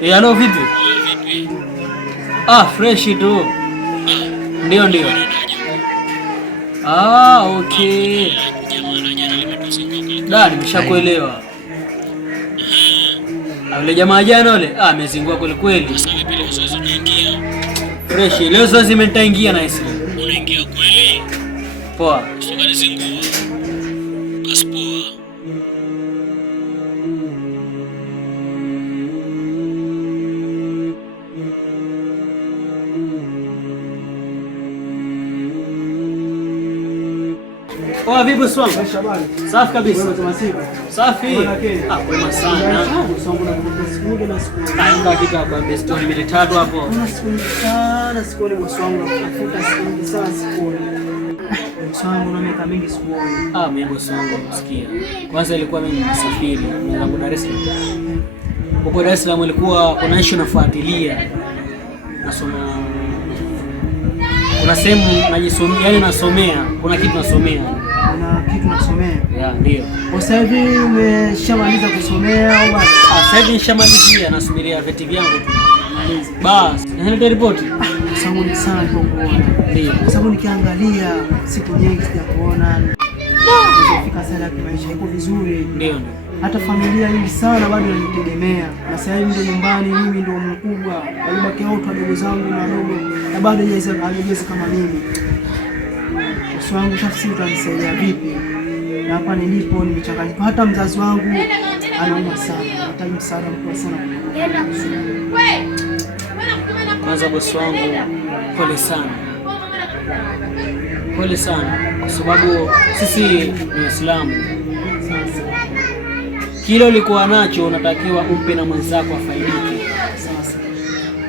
Halo vipi? Fresh tu. Ndio. Okay. Nimeshakuelewa. Yule jamaa jana yule, amezingua kweli kweli. Fresh, leo zoezi imetaingia na hisi. Unaingia kweli? Poa. Sukari zingua. Paspoa. Poa vipi swang? Safi kabisa. Safi. Kwema sana. Anga kitu hapa best story mbili tatu hapo. Sana sikoni mswangu nafuta siku sana sikoni. Mswangu na miaka mingi sikoni. Mimi mswangu msikia. Kwanza ilikuwa mimi msafiri na Dar es Salaam. Huko Dar es Salaam ilikuwa kuna issue nafuatilia. Nasoma kuna sehemu najisomea, yani nasomea, kuna kitu nasomea. Kuna kitu nasomea? Ndio. Kwa sasa hivi umeshamaliza kusomea au bado? Sasa hivi nishamalizia, nasubiria vyeti vyangu tu. Bas, naleta ripoti. Sababu ni sana kuona. Ndio. Sababu nikiangalia siku nyingi sijakuona. Nimefika sana kimaisha, iko vizuri. Ndio. Hata familia nyingi sana bado wananitegemea. Na sasa hivi ndio nyumbani, mimi ndio mkubwa. Walibaki watu wadogo zangu na wadogo. Na bado hajaweza kama mimi. Bosi wangu sasa utanisaidia vipi? Na hapa nilipo nimechanganyika. Hata mzazi wangu anauma sana. Nahitaji msaada mkubwa sana. Kwanza bosi wangu, pole sana. Pole sana kwa sababu sisi ni Waislamu. Kile ulikuwa nacho unatakiwa umpe na mwenzako afaidike. Sasa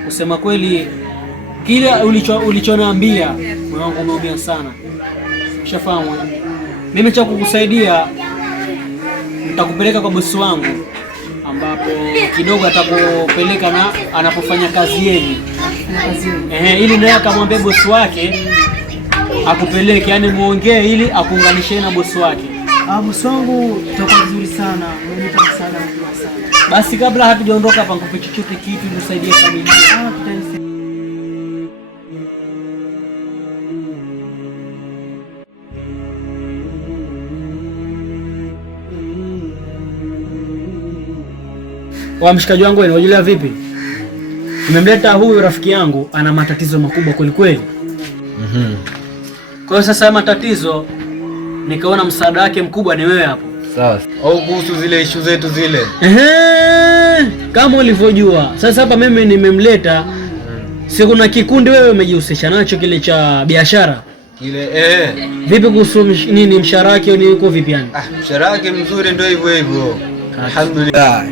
kusema kweli kile ulichoniambia moyo wangu umeumia sana. Ushafahamu? Mimi cha kukusaidia nitakupeleka kwa bosi wangu ambapo kidogo atakupeleka na anapofanya kazi yenu. Ili naye akamwambia bosi wake akupeleke, yani muongee ili akuunganishe na bosi wake. Bosi wangu tutakuwa vizuri sana. Umenipa msaada mkubwa sana. Basi kabla hatujaondoka hapa nikupe chochote kitu nisaidie familia. Wa mshikaji wangu wewe unajua vipi? Nimemleta huyu rafiki yangu ana matatizo makubwa kweli kweli. Kwa hiyo sasa matatizo nikaona msaada wake mkubwa ni wewe hapo. Sawa. Au kuhusu zile issue zetu zile. Kama ulivyojua. Sasa hapa mimi nimemleta. Si kuna kikundi wewe umejihusisha nacho kile cha biashara? Kile Vipi kuhusu nini mshahara wake ni uko vipi yani? Mshahara wake mzuri ndio hivyo hivyo. Alhamdulillah.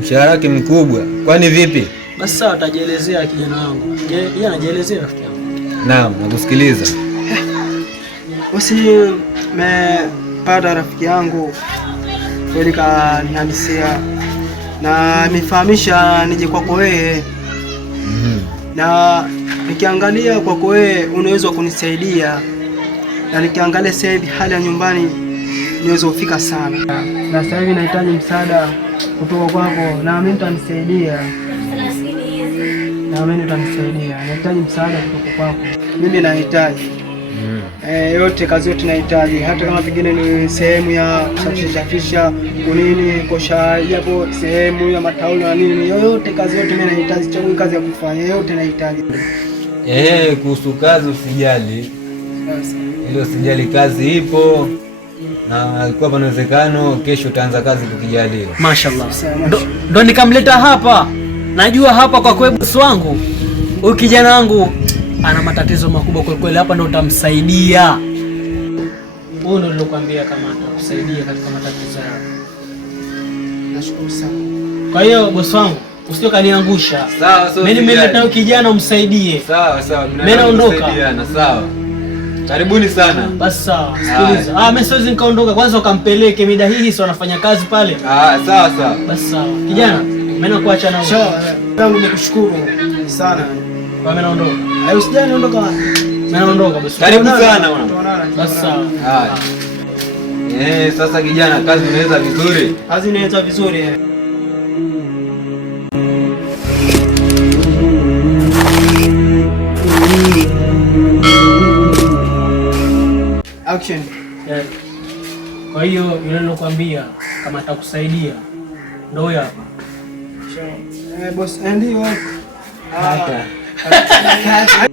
Mshahara wake mkubwa. Kwani vipi? Basi sawa, atajielezea kijana wangu. Yeye anajielezea rafiki yangu. Naam, nakusikiliza. Nimepata rafiki yangu kweli kanihadisia na nifahamisha nije kwako wewe. Na nikiangalia kwako wewe unaweza kunisaidia, na nikiangalia sasa hivi hali ya nyumbani niweza kufika sana, na sasa hivi nahitaji msaada kutoka kwako, na mimi nitanisaidia. Nahitaji msaada kutoka kwako. Mimi nahitaji yote, kazi yote nahitaji, hata kama pengine ni sehemu ya kusafisha kunini, kosha japo sehemu ya mataulo na nini, yoyote kazi yote mimi nahitaji, chagua kazi ya kufanya yote nahitaji. Kuhusu kazi usijali. Sasa Ile usijali, kazi ipo na kwa panawezekano kesho utaanza kazi tukijaliwa. Mashaallah. Ndo nikamleta hapa. Najua hapa kwa kweli bosi wangu huyu kijana wangu ana matatizo makubwa kwa kweli, hapa ndo utamsaidia. Wewe ndo nilokuambia kama atakusaidia katika matatizo yako. nashukuru sana. Kwa hiyo bosi wangu usije kaniangusha. Sawa, mimi nimeleta kijana umsaidie. Sawa. Mimi naondoka. Sawa. Karibuni sana. Basi sawa. Sikiliza. Mimi siwezi nikaondoka, kwanza ukampeleke mida hii sio anafanya kazi pale. Sawa. Basi sawa. Kijana, mimi nakuacha nao. Sawa. Tangu nikushukuru sana. Kwa mimi naondoka. Usijani naondoka. Mimi naondoka basi. Karibu sana bwana. Basi sawa. Sasa kijana, kazi inaanza vizuri. Kazi inaanza vizuri. Action. Yeah. Kwa hiyo yule nilokuambia kama atakusaidia ndio huyo hapa. Boss, ndio.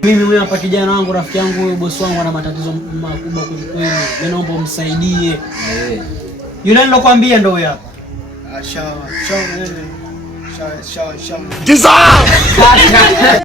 Mimi huyu hapa kijana wangu, rafiki yangu huyo, boss wangu ana matatizo makubwa kweli. Mimi naomba umsaidie. Yule nilokuambia ndio huyo hapa. Sawa.